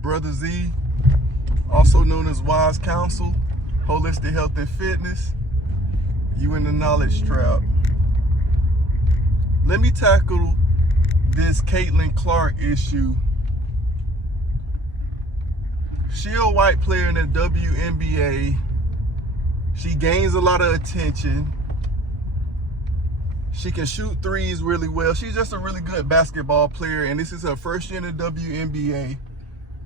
Brother Z, also known as Wise Counsel, Holistic Health and Fitness. You in the knowledge trap. Let me tackle this Kaitlin Clark issue. She a white player in the WNBA. She gains a lot of attention. She can shoot threes really well. She's just a really good basketball player, and this is her first year in the WNBA,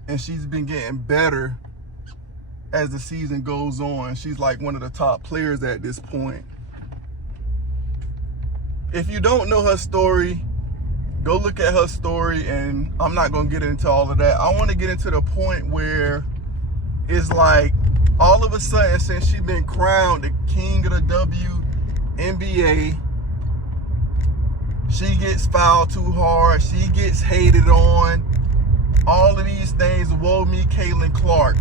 and she's been getting better as the season goes on. She's like one of the top players at this point. If you don't know her story, go look at her story, and I'm not going to get into all of that. I want to get into the point where it's like all of a sudden, since she's been crowned the king of the WNBA, she gets fouled too hard, she gets hated on, all of these things. Woe me, Kaitlin Clark.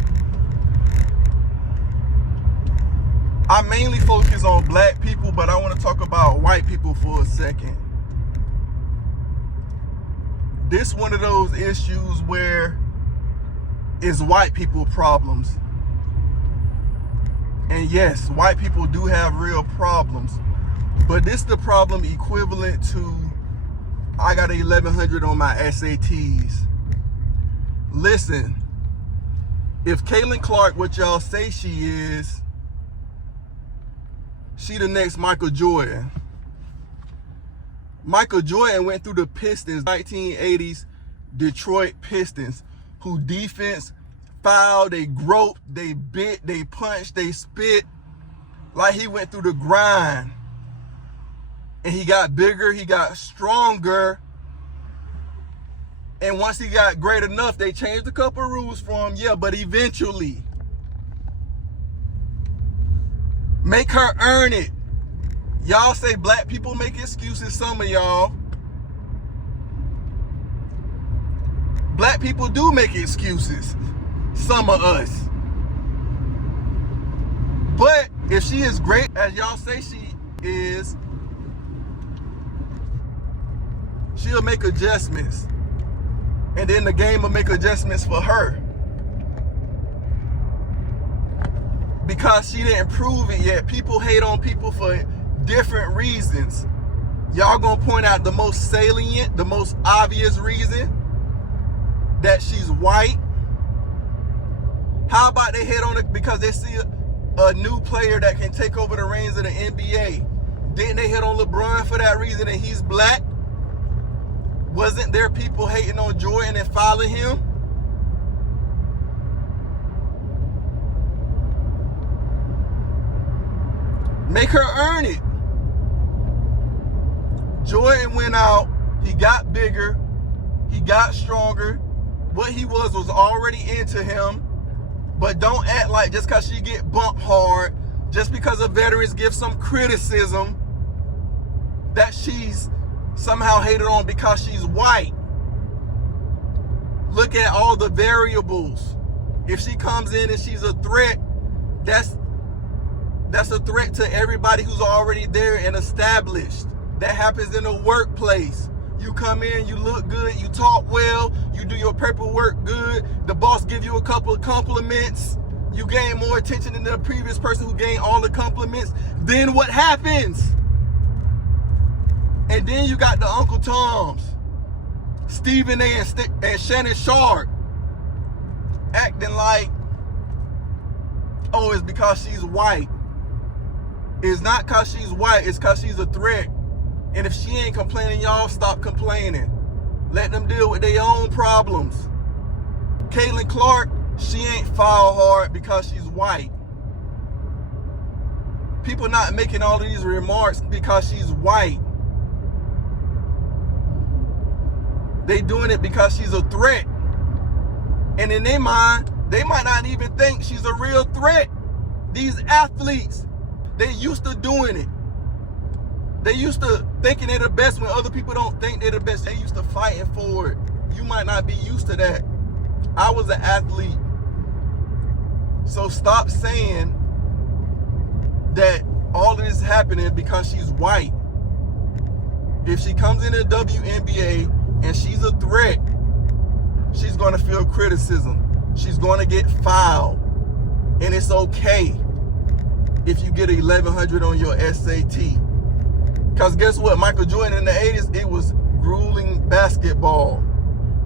I mainly focus on black people, but I want to talk about white people for a second. This one of those issues where it's white people problems. And yes, white people do have real problems. But this is the problem equivalent to I got a 1100 on my SATs. Listen, if Kaitlin Clark, what y'all say she is, she the next Michael Jordan. Michael Jordan went through the Pistons, 1980s Detroit Pistons, who defense fouled, they groped, they bit, they punched, they spit, like he went through the grind. And he got bigger, he got stronger. And once he got great enough, they changed a couple rules for him, yeah, but eventually. Make her earn it. Y'all say black people make excuses, some of y'all. Black people do make excuses, some of us. But if she is great, as y'all say she is, she'll make adjustments. And then the game will make adjustments for her. Because she didn't prove it yet. People hate on people for different reasons. Y'all gonna point out the most salient, the most obvious reason, that she's white. How about they hate on it because they see a new player that can take over the reins of the NBA? Didn't they hit on LeBron for that reason, and he's black? Wasn't there people hating on Jordan and following him? Make her earn it. Jordan went out, he got bigger, he got stronger. What he was already into him. But don't act like just because she get bumped hard, just because a veterans give some criticism, that she's somehow hated on because she's white. Look at all the variables. If she comes in and she's a threat, that's a threat to everybody who's already there and established. That happens in the workplace. You come in, you look good, you talk well, you do your paperwork good, the boss give you a couple of compliments, you gain more attention than the previous person who gained all the compliments. Then what happens? And then you got the Uncle Toms, Stephen A. and Shannon Sharp, acting like, oh, it's because she's white. It's not because she's white, it's because she's a threat. And if she ain't complaining, y'all stop complaining. Let them deal with their own problems. Kaitlin Clark, she ain't foul hard because she's white. People not making all of these remarks because she's white. They doing it because she's a threat. And in their mind, they might not even think she's a real threat. These athletes, they used to doing it. They used to thinking they're the best when other people don't think they're the best. They used to fighting for it. You might not be used to that. I was an athlete. So stop saying that all of this is happening because she's white. If she comes in the WNBA and she's a threat, She's going to feel criticism. She's going to get fouled. And it's okay if you get 1100 on your SAT. Because guess what? Michael Jordan in the 80s, it was grueling basketball.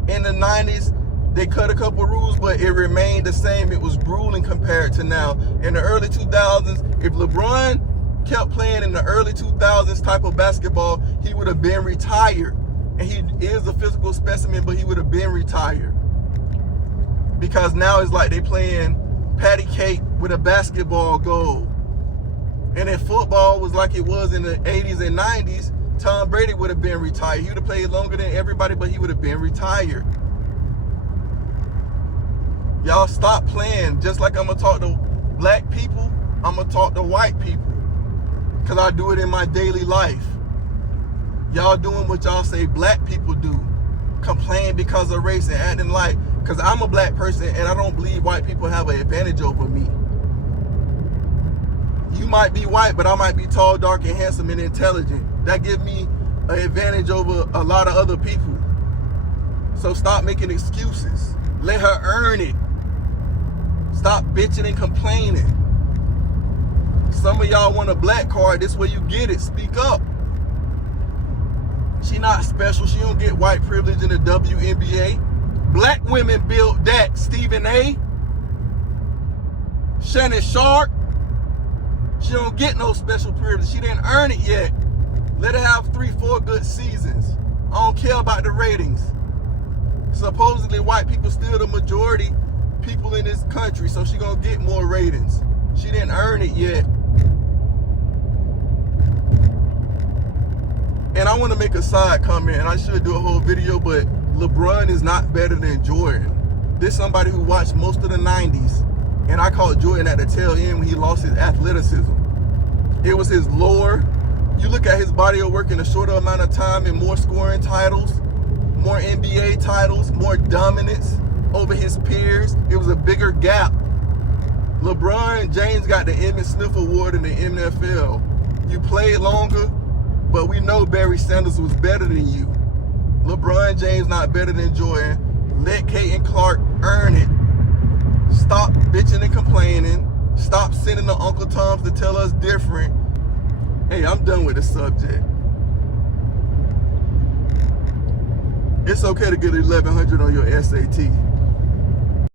In the 90s, they cut a couple rules, but it remained the same. It was grueling compared to now. In the early 2000s, if LeBron kept playing in the early 2000s type of basketball, he would have been retired. And he is a physical specimen, but he would have been retired. Because now it's like they playing patty cake with a basketball goal. And if football was like it was in the 80s and 90s, Tom Brady would have been retired. He would have played longer than everybody, but he would have been retired. Y'all stop playing. Just like I'm going to talk to black people, I'm going to talk to white people. Because I do it in my daily life. Y'all doing what y'all say black people do. Complain because of race and acting like, because I'm a black person and I don't believe white people have an advantage over me. You might be white, but I might be tall, dark, and handsome and intelligent. That gives me an advantage over a lot of other people. So stop making excuses. Let her earn it. Stop bitching and complaining. Some of y'all want a black card. This way you get it. Speak up. She not special. She don't get white privilege in the WNBA. Black women built that. Stephen A. Shannon Sharp. She don't get no special privilege. She didn't earn it yet. Let her have 3-4 good seasons. I don't care about the ratings. Supposedly white people still the majority people in this country, so she gonna get more ratings. She didn't earn it yet. And I want to make a side comment, and I should do a whole video, but LeBron is not better than Jordan. This is somebody who watched most of the 90s, and I called Jordan at the tail end when he lost his athleticism. It was his lower. You look at his body of work in a shorter amount of time and more scoring titles, more NBA titles, more dominance over his peers. It was a bigger gap. LeBron James got the Emmitt Smith Award in the NFL. You played longer, but we know Barry Sanders was better than you. LeBron James not better than Jordan. Let Kaitlin Clark earn it. Stop bitching and complaining. Stop sending the Uncle Toms to tell us different. Hey, I'm done with the subject. It's okay to get 1100 on your SAT.